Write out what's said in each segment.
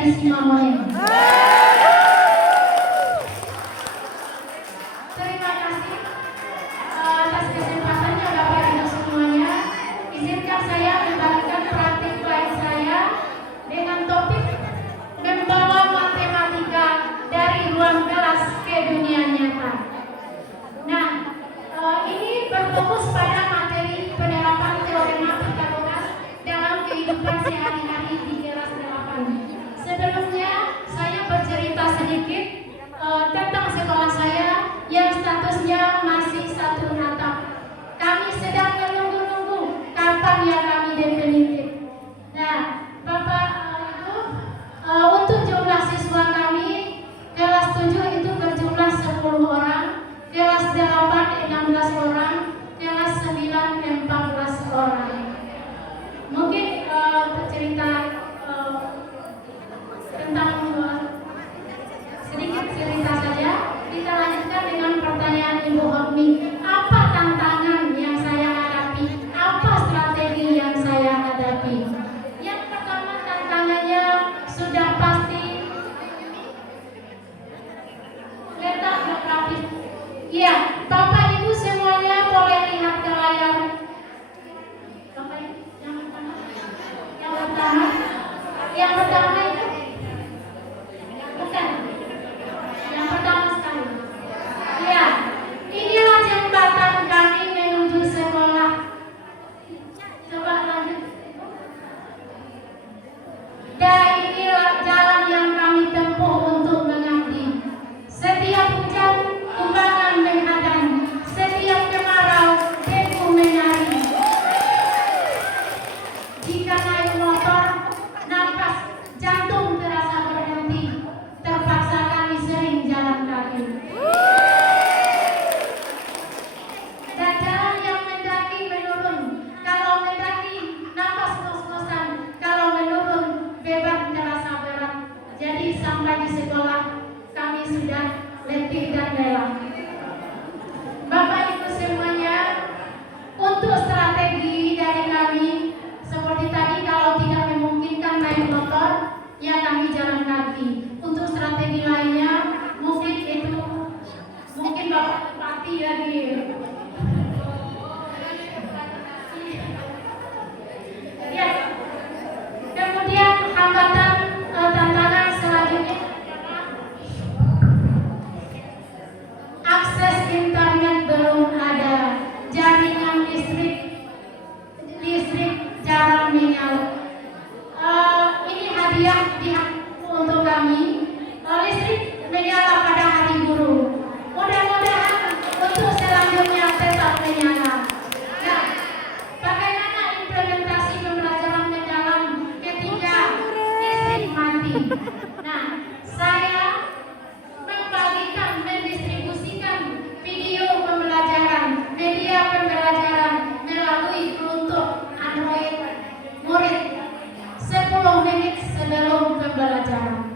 dari Simamone. Terima kasih atas kesempatannya Bapak Ibu semuanya. Izinkan saya membagikan praktik lain saya dengan topik membawa matematika dari ruang kelas ke dunia nyata. Nah, ini berfokus pada materi penerapan teorema Pythagoras dalam kehidupan sehari-hari di kelas 8. Sebelumnya saya bercerita sedikit tentang sekolah saya yang statusnya masih satu atap. Kami sedang menunggu-nunggu kapan ya kami definitif. Nah, Bapak Ibu, untuk jumlah siswa kami kelas 7 itu berjumlah 10 orang, kelas 8 16 orang, kelas 9 14 orang. Mungkin bercerita tentang sedikit cerita saja. Kita lanjutkan dengan pertanyaan Ibu Hokmi. Apa tantangan yang saya hadapi? Apa strategi yang saya hadapi? Yang pertama tantangannya sudah pasti letak geografis. Iya, Bapak Ibu semuanya boleh lihat ke layar. Bapak Ibu, yang pertama itu bukan. Yang pertama sekali. Ya, inilah jembatan kami menuju sekolah. Coba lanjut. Dan inilah jalan yang kami tempuh untuk mengabdi. Setiap hujan, kumbangan menghadang. Setiap kemarau, debu menari. Jika naik motor, nafas jantung terasa berhenti. Terpaksa kami sering jalan kaki. Dan jalan yang mendaki menurun. Kalau mendaki, nafas ngos-ngosan. Kalau menurun, beban terasa berat. Jadi sampai di sekolah, kami sudah letih dan lelah. Bapak Ibu semuanya, untuk strategi dari kami, seperti tadi kalau tidak memungkinkan naik motor, ya kami jalan kaki. Untuk strategi lainnya, mungkin Bapak Bupati ya di ya. Kemudian hambatan tantangan selanjutnya adalah akses internet belum ada, jaringan listrik jarang menyala. Ini hadiah untuk kami. Listrik menyala pada hari guru. Mudah-mudahan untuk selanjutnya tetap menyala. Nah, bagaimana implementasi pembelajaran mendalam ketika listrik mati? Nah, saya mendistribusikan video pembelajaran, media pembelajaran melalui Bluetooth Android murid 10 menit sebelum pembelajaran.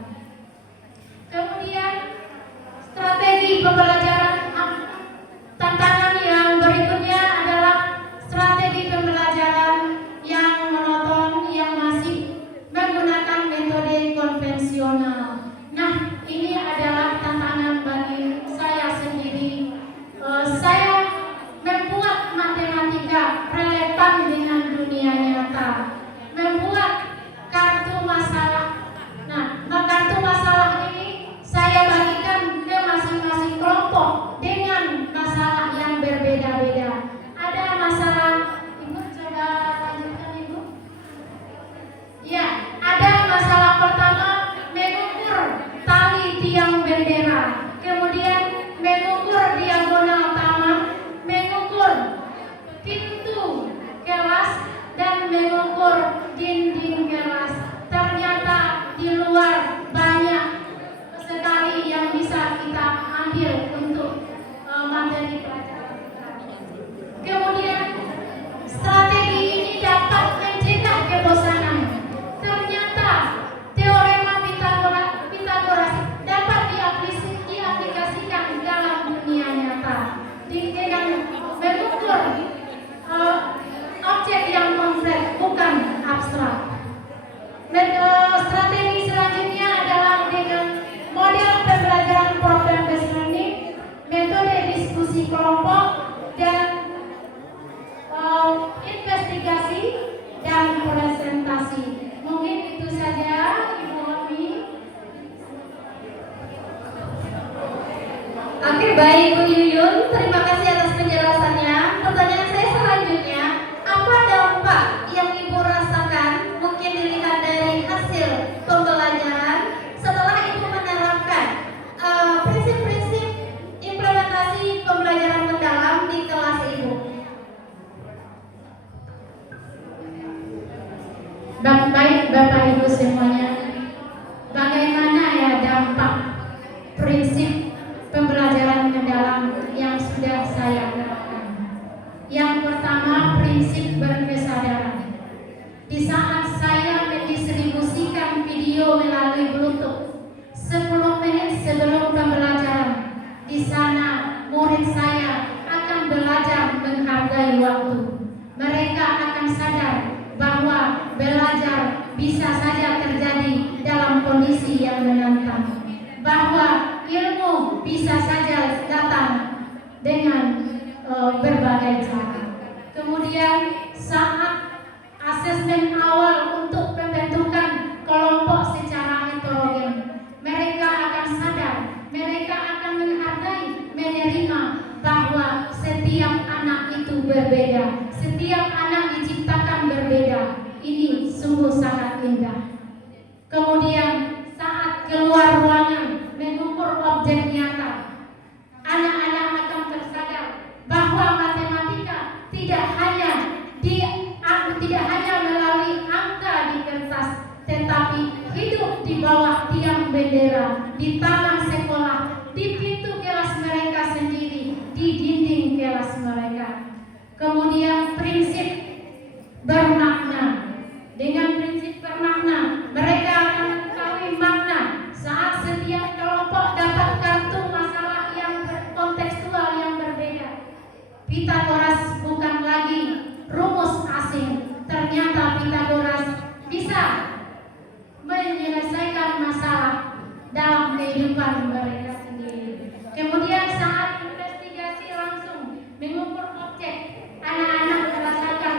baik Bu Yuyun, terima kasih atas penjelasannya. Pertanyaan saya selanjutnya, apa dampak yang Ibu rasakan mungkin dilihat dari hasil pembelajaran setelah Ibu menerapkan prinsip-prinsip implementasi pembelajaran mendalam di kelas Ibu? Baik Bapak Ibu semuanya, bagaimana ya dampak prinsip pembelajaran mendalam yang sudah saya terapkan? Yang pertama, prinsip berkesadaran. Di saat saya mendistribusikan video melalui Bluetooth 10 menit sebelum pembelajaran, di sana murid saya akan belajar menghargai waktu. Mereka akan sadar bahwa belajar bisa saja terjadi dalam kondisi yang menantang, bahwa ilmu bisa saja datang dengan berbagai cara. Kemudian saat asesmen awal untuk pembentukan kelompok secara heterogen, mereka akan sadar, mereka akan menghargai, menerima bahwa setiap anak itu berbeda, setiap anak diciptakan berbeda. Ini sungguh sangat indah. Kemudian saat keluar ruangan mengukur objek nyata, anak-anak akan tersadar bahwa matematika tidak hanya melalui angka di kertas, tetapi hidup di bawah tiang bendera, di taman sekolah, di pintu kelas mereka sendiri, di dinding kelas mereka. Kemudian prinsip bermakna. Dengan prinsip bermakna, mereka akan mengetahui makna saat setiap kelompok dapat kartu masalah yang kontekstual yang berbeda. Pythagoras bukan lagi rumus asing. Ternyata Pythagoras bisa menyelesaikan masalah dalam kehidupan mereka sendiri. Kemudian saat investigasi langsung mengukur objek, anak-anak merasakan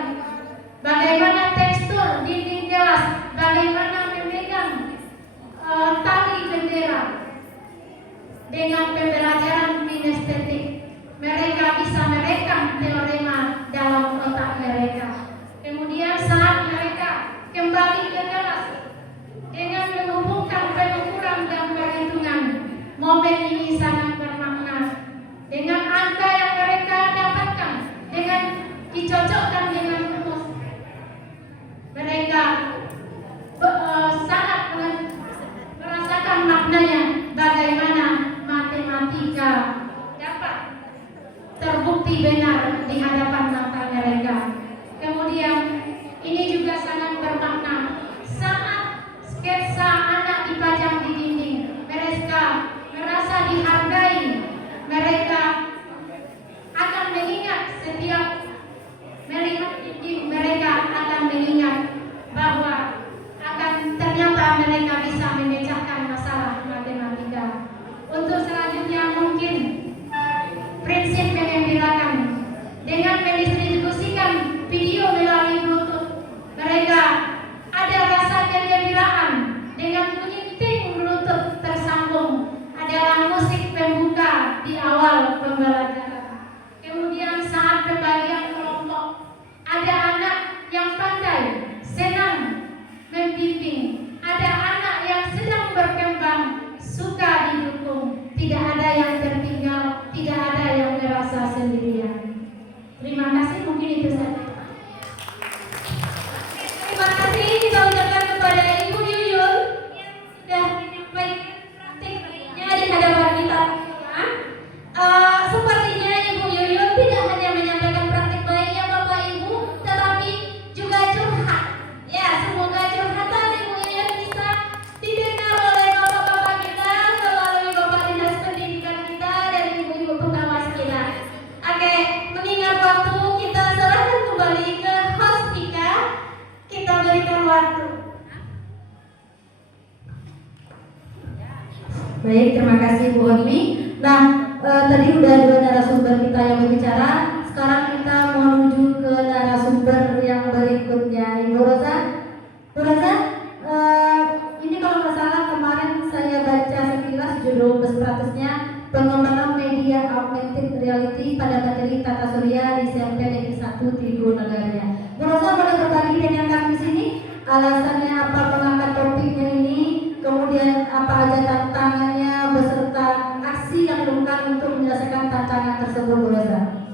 bagaimana tekstur dinding kelas, bagaimana memegang tali bendera. Dengan pembelajaran kinestetik, mereka bisa merekam teorema dalam otak mereka. Kemudian saat mereka kembali ke kelas dengan menghubungkan pengukuran dan perhitungan, momen ini sangat bermakna. Dengan angka yang mereka dapatkan, dengan dicocokkan dengan rumus, mereka sangat merasakan maknanya, bagaimana matematika dapat terbukti benar di hadapan mata mereka. Kemudian ini juga sangat bermakna saat sketsa anak dipajang di dinding, mereka merasa dihargai, mereka akan mengingat setiap melihat dinding, mereka akan mengingat bahwa ternyata mereka bisa memecahkan masalah matematika. Untuk selanjutnya mungkin prinsip mengembirakan. Dengan mendistribusikan video melalui Bluetooth, mereka ada rasa kegembiraan dengan bunyi ting Bluetooth tersambung. Adalah musik pembuka di awal pembelajaran. Kemudian saat pembagian kelompok, ada anak yang pandai, senang membimbing, ada anak yang sedang berkembang, suka didukung, tidak ada yang tertinggal, tidak ada yang merasa sendirian. Terima kasih, mungkin itu saja. Terima kasih kita ucapkan kepada Ibu Yuyun yang sudah menyampaikan praktiknya di hadapan kita. Sepertinya Ibu Yuyun tidak hanya menyampaikan praktik baiknya Bapak Ibu, tetapi juga curhat. Ya, semoga curhatan Ibu Yuyun bisa didengar oleh bapak-bapak kita, melalui Bapak Dinas Pendidikan kita dan ibu-ibu pengawas kita. Oke, mengingat waktu, kita serahkan kembali ke host kita berikan waktu. Baik, terima kasih Bu Hotmi. Nah, tadi udah dua narasumber kita yang berbicara. Sekarang kita mau menuju ke narasumber yang berikutnya. Ibu Rosa, Bu Rosa, ini kalau nggak salah kemarin saya baca sekilas judul bespratusnya pengembangan media media augmented reality pada materi tata surya di SMP Negeri 1 Tigo Negaranya. Bu Rosa boleh berbagi dengan kami di sini alasannya apa mengangkat topiknya ini, kemudian apa aja tantangannya beserta aksi yang dilakukan untuk menyelesaikan tantangan tersebut, Bu Rosa.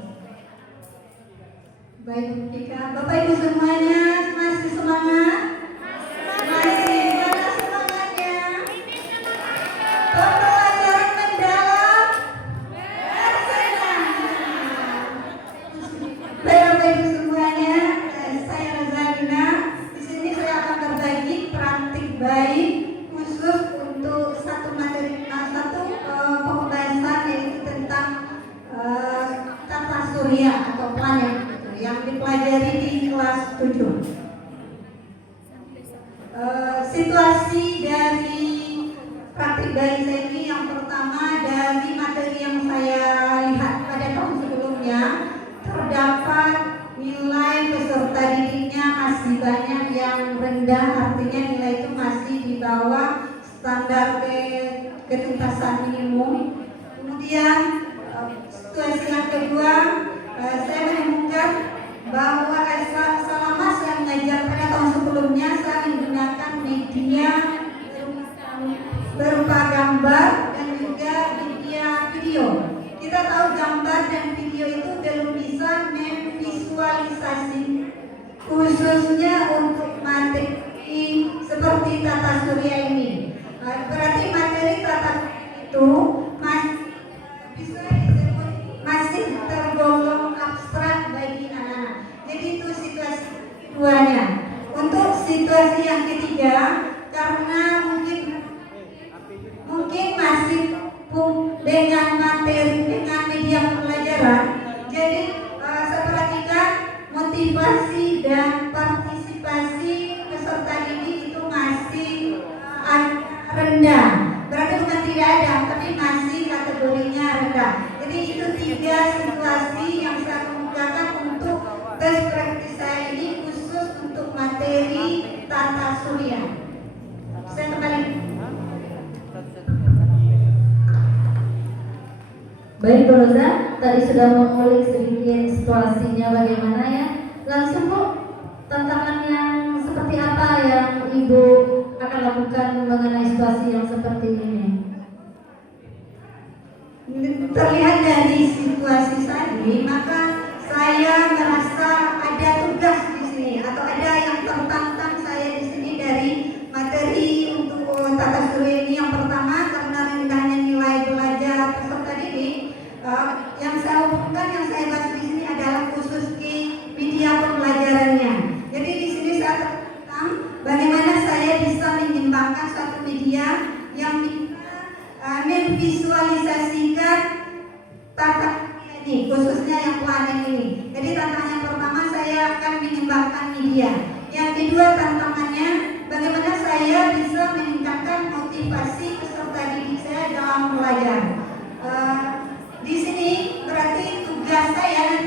Baik, Kika. Bapak Ibu semuanya masih semangat? Masih mana semangatnya? Pembelajaran mendalam bersemangat. Baik, Bapak Ibu semuanya, saya Rozalina. Di sini saya akan berbagi praktik baik khusus untuk satu materi, satu pembahasan yaitu tentang tata surya atau planet yang dipelajari di kelas 7. Situasi dari praktik bayi saya ini yang pertama dari materi yang saya lihat pada tahun sebelumnya, terdapat nilai peserta didiknya masih banyak yang rendah, artinya nilai itu masih di bawah standar ketuntasan minimum. Kemudian situasi yang kedua, saya menemukan bahwa selama saya mengajar pada tahun sebelumnya saya menggunakan media berupa gambar dan juga media video. Kita tahu gambar dan video itu belum bisa memvisualisasi khususnya untuk materi seperti tata surya ini. Berarti materi tata itu masih tergolong abstrak bagi anak-anak. Jadi itu situasi keduanya. Untuk situasi yang ketiga, karena mungkin masih dengan materi, dengan media pembelajaran, jadi saya perhatikan motivasi dan partisipasi peserta didik itu masih rendah. Berarti bukan tidak ada, tapi masih kategorinya rendah. Jadi itu 3 situasi yang saya kemukakan untuk best practice saya ini khusus untuk materi tata surya. Saya kembali. Baik Bu Rosa, tadi sudah mengulik sedikit situasinya bagaimana ya. Langsung Bu, tantangan yang seperti apa yang Ibu akan lakukan mengenai situasi yang seperti ini? Terlihat dari situasi tadi, maka saya merasa ada tugas di sini atau ada yang tertantang saya di sini dari materi untuk tata surya ini. Yang pertama, karena rendahnya nilai belajar peserta didik, yang saya hubungkan, yang saya bahas di sini adalah khusus di media pembelajarannya. Jadi di sini saya tertantang bagaimana saya bisa menyeimbangkan suatu media yang memvisualisasikan tata ini, khususnya yang planet ini. Jadi tantangan yang pertama saya akan menyeimbangkan media. Yang kedua tantangannya bagaimana saya bisa meningkatkan motivasi peserta didik saya dalam belajar. Di sini berarti tugas saya